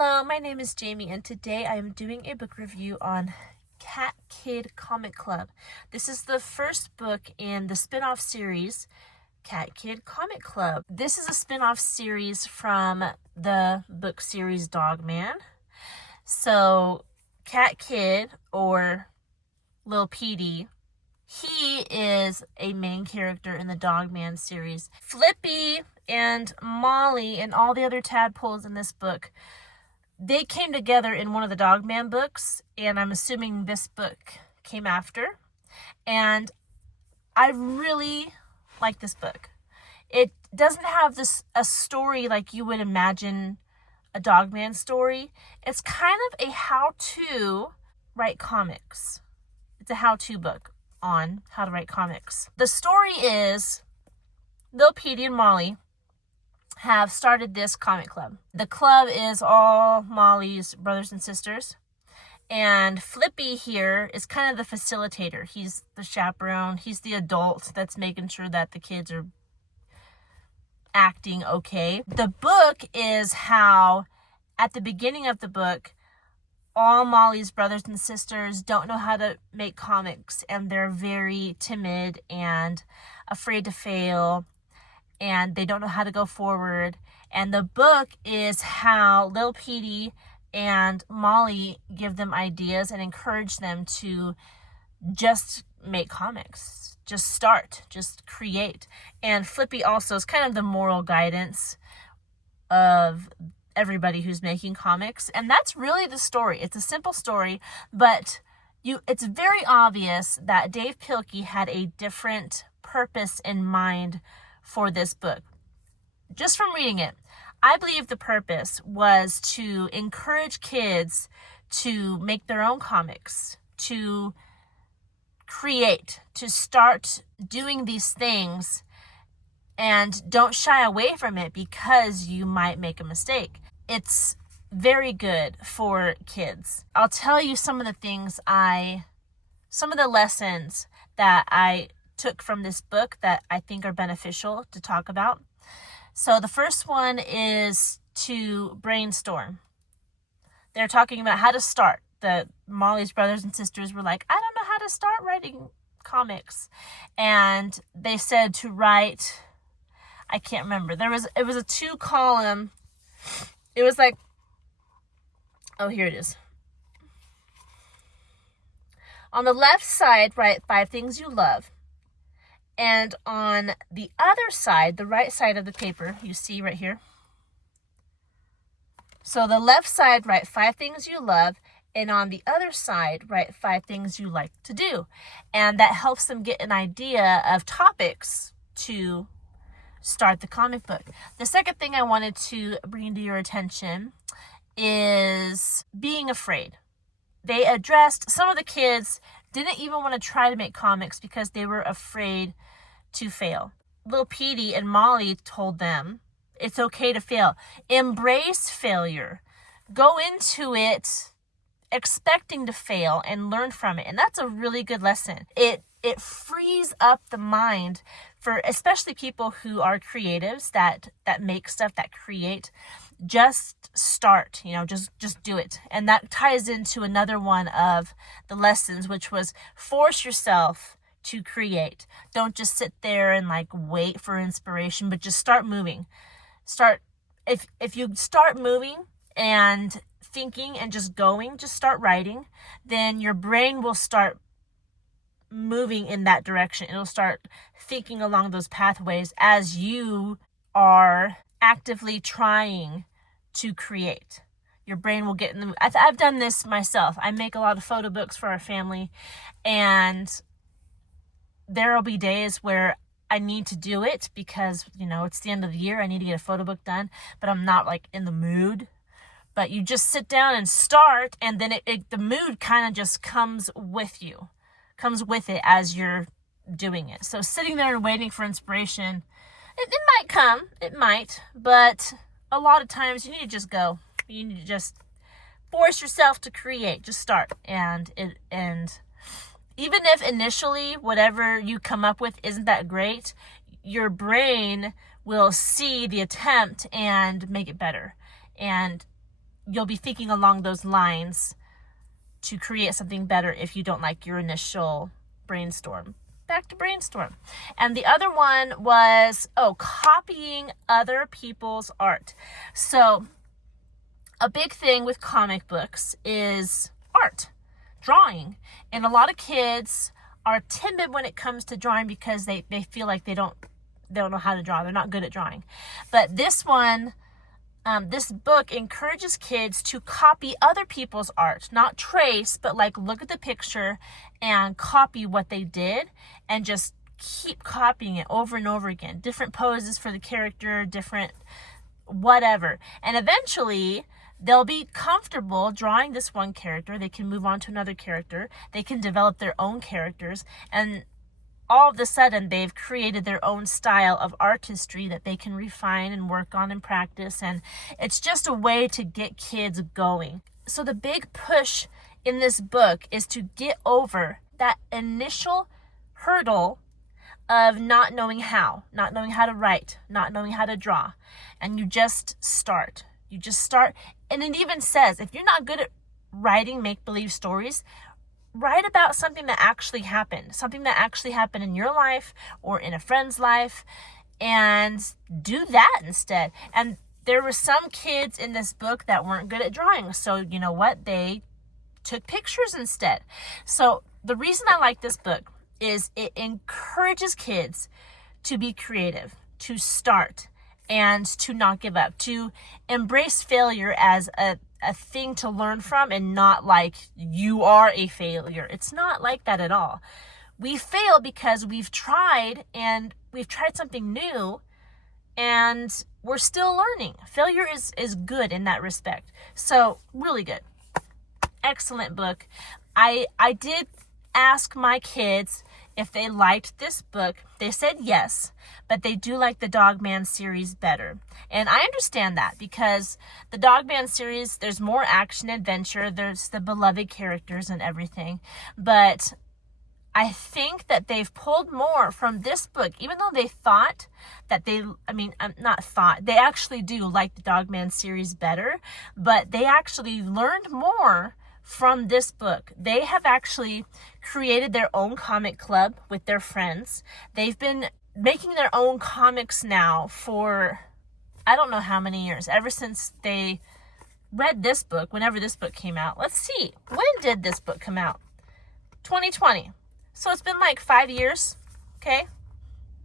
Hello, my name is Jamie, and today I am doing a book review on Cat Kid Comic Club. This is the first book in the spin-off series, Cat Kid Comic Club. This is a spin-off series from the book series Dogman. So, Cat Kid, or Lil Petey, he is a main character in the Dogman series. Flippy and Molly and all the other tadpoles in this book, they came together in one of the Dogman books, and I'm assuming this book came after. And I really like this book. It doesn't have a story like you would imagine a Dogman story. It's kind of a how-to write comics. It's a how-to book on how to write comics. The story is Lil Petey and Molly have started this comic club. The club is all Molly's brothers and sisters, and Flippy here is kind of the facilitator. He's the chaperone. He's the adult that's making sure that the kids are acting okay. The book is how, at the beginning of the book, all Molly's brothers and sisters don't know how to make comics, and they're very timid and afraid to fail, and they don't know how to go forward. And the book is how Lil Petey and Molly give them ideas and encourage them to just make comics, just start, just create. And Flippy also is kind of the moral guidance of everybody who's making comics. And that's really the story. It's a simple story, but it's very obvious that Dave Pilkey had a different purpose in mind for this book. Just from reading it, I believe the purpose was to encourage kids to make their own comics, to create, to start doing these things, and don't shy away from it because you might make a mistake. It's very good for kids. I'll tell you some of the lessons that I took from this book that I think are beneficial to talk about. So the first one is to brainstorm. They're talking about how to start. Molly's brothers and sisters were like, I don't know how to start writing comics. And they said to write, I can't remember. It was a 2-column. It was like, oh, here it is. On the left side, write 5 things you love. And on the other side, the right side of the paper, you see right here. So the left side, write 5 things you love. And on the other side, write 5 things you like to do. And that helps them get an idea of topics to start the comic book. The second thing I wanted to bring to your attention is being afraid. They addressed some of the kids didn't even want to try to make comics because they were afraid to fail. Lil Petey and Molly told them it's okay to fail. Embrace failure. Go into it expecting to fail and learn from it. And that's a really good lesson. It frees up the mind for especially people who are creatives that make stuff, that create. Just start, just do it. And that ties into another one of the lessons, which was force yourself to create. Don't just sit there and wait for inspiration, but just start moving. If you start moving and thinking and just going, just start writing, then your brain will start moving in that direction. It'll start thinking along those pathways as you are actively trying to create. Your brain will get in the... I've done this myself. I make a lot of photo books for our family, and there will be days where I need to do it because, it's the end of the year. I need to get a photo book done, but I'm not in the mood. But you just sit down and start, and then the mood kind of just comes with it as you're doing it. So sitting there and waiting for inspiration, it might come, but a lot of times you need to just go. You need to just force yourself to create. Just start. And even if initially whatever you come up with isn't that great, your brain will see the attempt and make it better. And you'll be thinking along those lines to create something better if you don't like your initial brainstorm. Back to brainstorm. And the other one was, copying other people's art. So a big thing with comic books is art, drawing. And a lot of kids are timid when it comes to drawing because they feel like they don't know how to draw. They're not good at drawing. But this one, this book encourages kids to copy other people's art, not trace, but like look at the picture and copy what they did and just keep copying it over and over again. Different poses for the character, different whatever. And eventually they'll be comfortable drawing this one character. They can move on to another character. They can develop their own characters. And all of a sudden, they've created their own style of artistry that they can refine and work on and practice. And it's just a way to get kids going. So the big push in this book is to get over that initial hurdle of not knowing how to write, not knowing how to draw. And you just start. And it even says, if you're not good at writing make-believe stories, write about something that actually happened in your life or in a friend's life, and do that instead. And there were some kids in this book that weren't good at drawing. So you know what? They took pictures instead. So the reason I like this book is it encourages kids to be creative, to start, and to not give up, to embrace failure as a thing to learn from and not like you are a failure. It's not like that at all. We fail because we've tried something new and we're still learning. Failure is good in that respect. So really good. Excellent book. I did ask my kids if they liked this book. They said yes, but they do like the Dog Man series better. And I understand that because the Dog Man series, there's more action adventure, there's the beloved characters and everything. But I think that they've pulled more from this book, even though they thought that they actually do like the Dog Man series better, but they actually learned more from this book. They have actually created their own comic club with their friends. They've been making their own comics now for I don't know how many years, ever since they read this book, whenever this book came out. Let's see, when did this book come out? 2020. So it's been like 5 years, okay,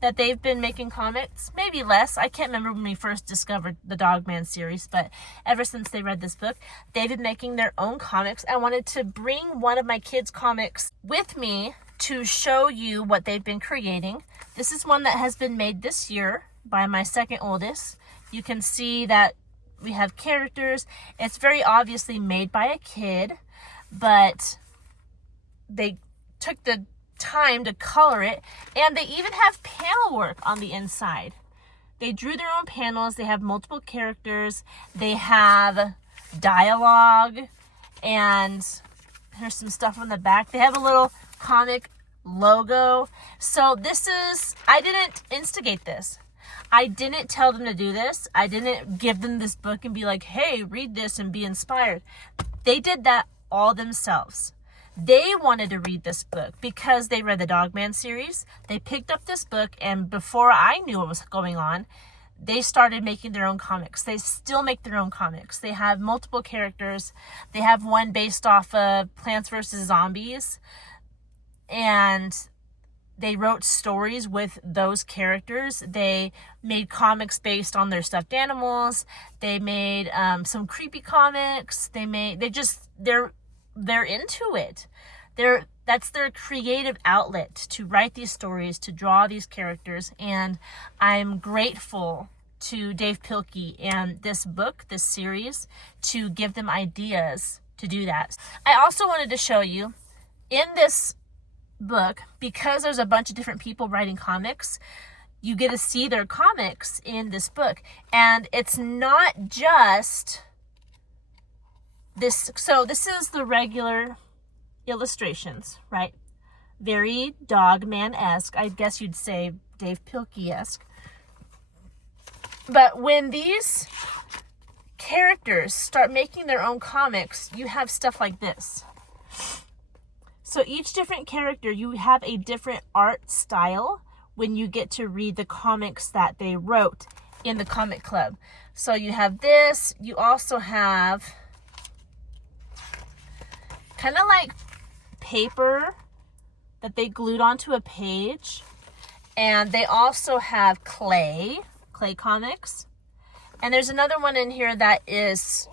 that they've been making comics, maybe less. I can't remember when we first discovered the Dog Man series, but ever since they read this book, they've been making their own comics. I wanted to bring one of my kids' comics with me to show you what they've been creating. This is one that has been made this year by my second oldest. You can see that we have characters. It's very obviously made by a kid, but they took the time to color it, and they even have panel work on the inside. They drew their own panels. They have multiple characters. They have dialogue, and there's some stuff on the back. They have a little comic logo. So this is, I didn't instigate this. I didn't tell them to do this. I didn't give them this book and be like, hey, read this and be inspired. They did that all themselves. They wanted to read this book because they read the Dog Man series. They picked up this book, and before I knew what was going on, they started making their own comics. They still make their own comics. They have multiple characters. They have one based off of Plants vs. Zombies, and they wrote stories with those characters. They made comics based on their stuffed animals. They made some creepy comics. They're into it. That's their creative outlet, to write these stories, to draw these characters. And I'm grateful to Dave Pilkey and this book, this series, to give them ideas to do that. I also wanted to show you in this book, because there's a bunch of different people writing comics, you get to see their comics in this book. And it's not just this. So this is the regular illustrations, right? Very Dog Man-esque. I guess you'd say Dave Pilkey-esque. But when these characters start making their own comics, you have stuff like this. So each different character, you have a different art style when you get to read the comics that they wrote in the comic club. So you have this, you also have kind of like paper that they glued onto a page. And they also have clay comics. And there's another one in here that is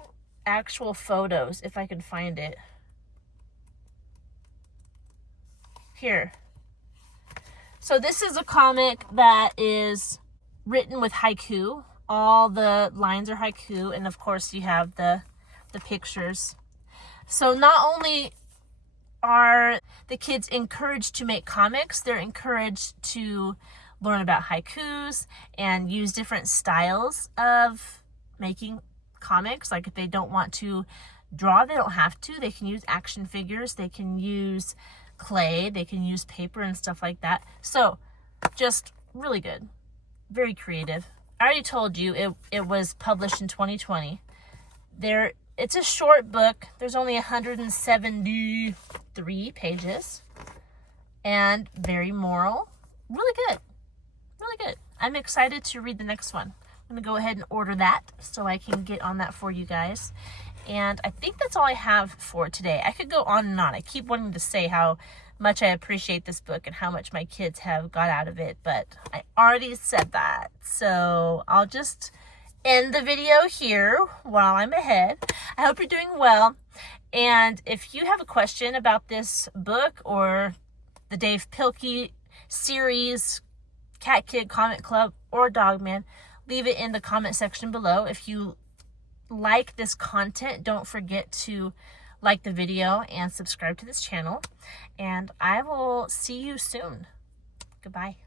actual photos, if I can find it. Here. So this is a comic that is written with haiku. All the lines are haiku, and of course you have the pictures. So not only are the kids encouraged to make comics, they're encouraged to learn about haikus and use different styles of making comics. Like if they don't want to draw, they don't have to. They can use action figures, they can use clay, they can use paper and stuff like that. So just really good, very creative. I already told you it was published in 2020. It's a short book. There's only 173 pages and very moral. Really good. Really good. I'm excited to read the next one. I'm going to go ahead and order that so I can get on that for you guys. And I think that's all I have for today. I could go on and on. I keep wanting to say how much I appreciate this book and how much my kids have got out of it, but I already said that. So I'll just end the video here while I'm ahead. I hope you're doing well. And if you have a question about this book or the Dave Pilkey series, Cat Kid Comic Club, or Dogman, leave it in the comment section below. If you like this content, don't forget to like the video and subscribe to this channel. And I will see you soon. Goodbye.